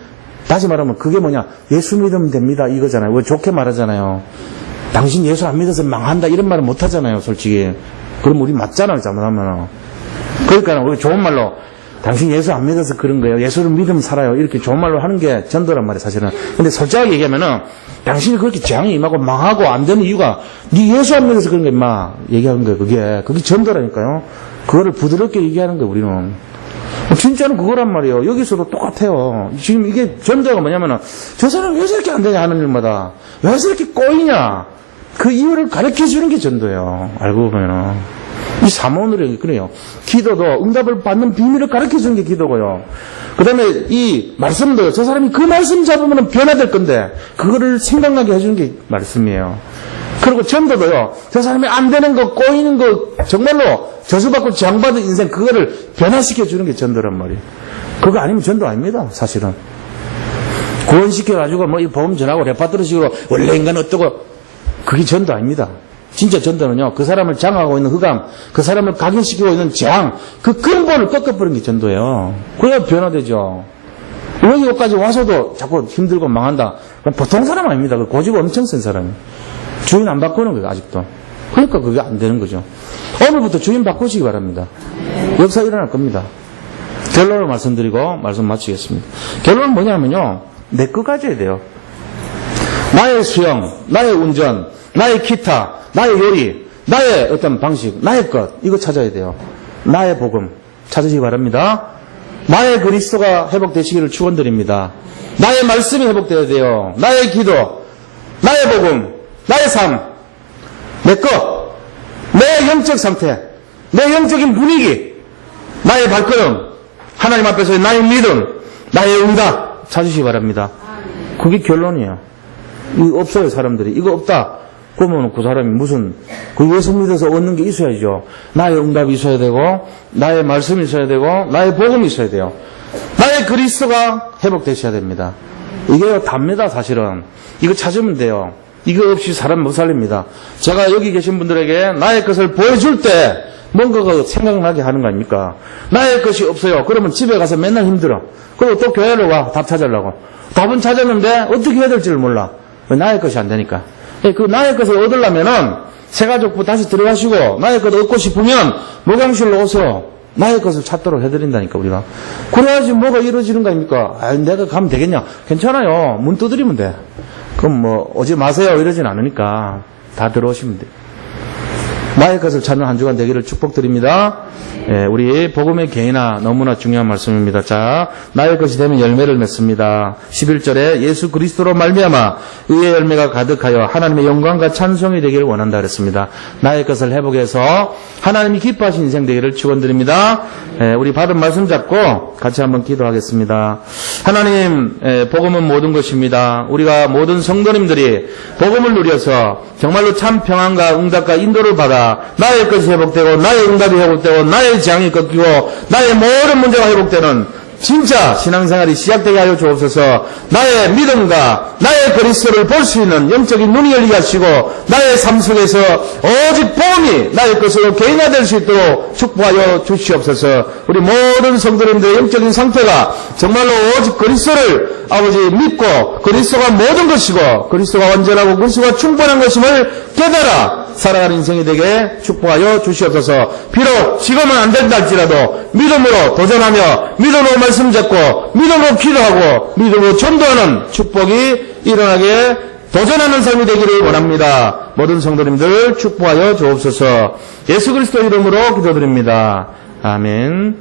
다시 말하면 그게 뭐냐? 예수 믿으면 됩니다 이거잖아요. 왜 좋게 말하잖아요. 당신 예수 안 믿어서 망한다 이런 말은 못 하잖아요 솔직히. 그럼 우리 맞잖아요 잘못하면. 그러니까 우리 좋은 말로 당신 예수 안 믿어서 그런 거예요. 예수를 믿으면 살아요. 이렇게 좋은 말로 하는 게 전도란 말이에요 사실은. 근데 솔직하게 얘기하면은 당신이 그렇게 재앙이 임하고 망하고 안 되는 이유가 네 예수 안 믿어서 그런 거야 임마. 얘기하는 거예요. 그게 전도라니까요. 그거를 부드럽게 얘기하는 거예요 우리는. 진짜는 그거란 말이에요. 여기서도 똑같아요. 지금 이게 전도가 뭐냐면은 저 사람 왜 저렇게 안 되냐 하는 일마다 왜 저렇게 꼬이냐 그 이유를 가르쳐 주는 게 전도예요. 알고 보면은 이 사모으로 그래요. 기도도 응답을 받는 비밀을 가르쳐 주는 게 기도고요. 그 다음에 이 말씀도 저 사람이 그 말씀 잡으면 변화될 건데 그거를 생각나게 해주는 게 말씀이에요. 그리고 전도도요. 저 사람이 안 되는 거 꼬이는 거 정말로 저주받고 재앙받은 인생 그거를 변화시켜 주는 게 전도란 말이에요. 그거 아니면 전도 아닙니다 사실은. 구원시켜가지고 뭐 이 보험 전하고 레파토리식으로 원래 인간은 어떠고 그게 전도 아닙니다. 진짜 전도는요. 그 사람을 장악하고 있는 흑암, 그 사람을 각인시키고 있는 재앙, 그 근본을 꺾어버리는 게 전도예요. 그래야 변화되죠. 여기까지 와서도 자꾸 힘들고 망한다. 보통 사람 아닙니다. 고집 엄청 센 사람이에요. 주인 안 바꾸는 거예요 아직도. 그러니까 그게 안 되는 거죠. 오늘부터 주인 바꾸시기 바랍니다. 역사 일어날 겁니다. 결론을 말씀드리고 말씀 마치겠습니다. 결론은 뭐냐면요. 내 거 가져야 돼요. 나의 수영, 나의 운전, 나의 기타, 나의 요리, 나의 어떤 방식, 나의 것 이거 찾아야 돼요. 나의 복음 찾으시기 바랍니다. 나의 그리스도가 회복되시기를 축원드립니다. 나의 말씀이 회복되어야 돼요. 나의 기도, 나의 복음, 나의 삶, 내 것, 내 영적 상태, 내 영적인 분위기, 나의 발걸음, 하나님 앞에서의 나의 믿음, 나의 응답 찾으시기 바랍니다. 그게 결론이에요. 이거 없어요 사람들이. 이거 없다. 그러면 그 사람이 무슨 그 예수 믿어서 얻는 게 있어야죠. 나의 응답이 있어야 되고 나의 말씀이 있어야 되고 나의 복음이 있어야 돼요. 나의 그리스도가 회복되셔야 됩니다. 이게 답니다 사실은. 이거 찾으면 돼요. 이거 없이 사람 못 살립니다. 제가 여기 계신 분들에게 나의 것을 보여줄 때 뭔가가 생각나게 하는 거 아닙니까? 나의 것이 없어요. 그러면 집에 가서 맨날 힘들어. 그리고 또 교회로 와 답 찾으려고. 답은 찾았는데 어떻게 해야 될지를 몰라. 왜 나의 것이 안 되니까. 그 나의 것을 얻으려면은 새가족부 다시 들어가시고 나의 것 얻고 싶으면 목양실로 오세요. 나의 것을 찾도록 해드린다니까 우리가. 그래야지 뭐가 이루어지는 거 아닙니까? 내가 가면 되겠냐? 괜찮아요. 문 두드리면 돼. 그럼 뭐 오지 마세요 이러진 않으니까 다 들어오시면 돼요. 나의 것을 찾는 한 주간 되기를 축복드립니다. 우리 복음의 개인화 너무나 중요한 말씀입니다. 자, 나의 것이 되면 열매를 맺습니다. 11절에 예수 그리스도로 말미암아 의의 열매가 가득하여 하나님의 영광과 찬송이 되기를 원한다 그랬습니다. 나의 것을 회복해서 하나님이 기뻐하신 인생 되기를 축원드립니다. 우리 받은 말씀 잡고 같이 한번 기도하겠습니다. 하나님, 복음은 모든 것입니다. 우리가 모든 성도님들이 복음을 누려서 정말로 참 평안과 응답과 인도를 받아 나의 것이 회복되고 나의 응답이 회복되고 나의 재앙이 꺾이고 나의 모든 문제가 회복되는 진짜 신앙생활이 시작되게 하여 주옵소서. 나의 믿음과 나의 그리스도를 볼 수 있는 영적인 눈이 열리게 하시고 나의 삶 속에서 오직 복음이 나의 것으로 개인화될 수 있도록 축복하여 주시옵소서. 우리 모든 성도님들의 영적인 상태가 정말로 오직 그리스도를 아버지 믿고 그리스도가 모든 것이고 그리스도가 완전하고 그리스도가 충분한 것임을 깨달아 살아가는 인생이 되게 축복하여 주시옵소서. 비록 지금은 안 된다 할지라도 믿음으로 도전하며 믿음으로 말씀 잡고 믿음으로 기도하고 믿음으로 전도하는 축복이 일어나게 도전하는 삶이 되기를 원합니다. 모든 성도님들 축복하여 주옵소서. 예수 그리스도 이름으로 기도드립니다. 아멘.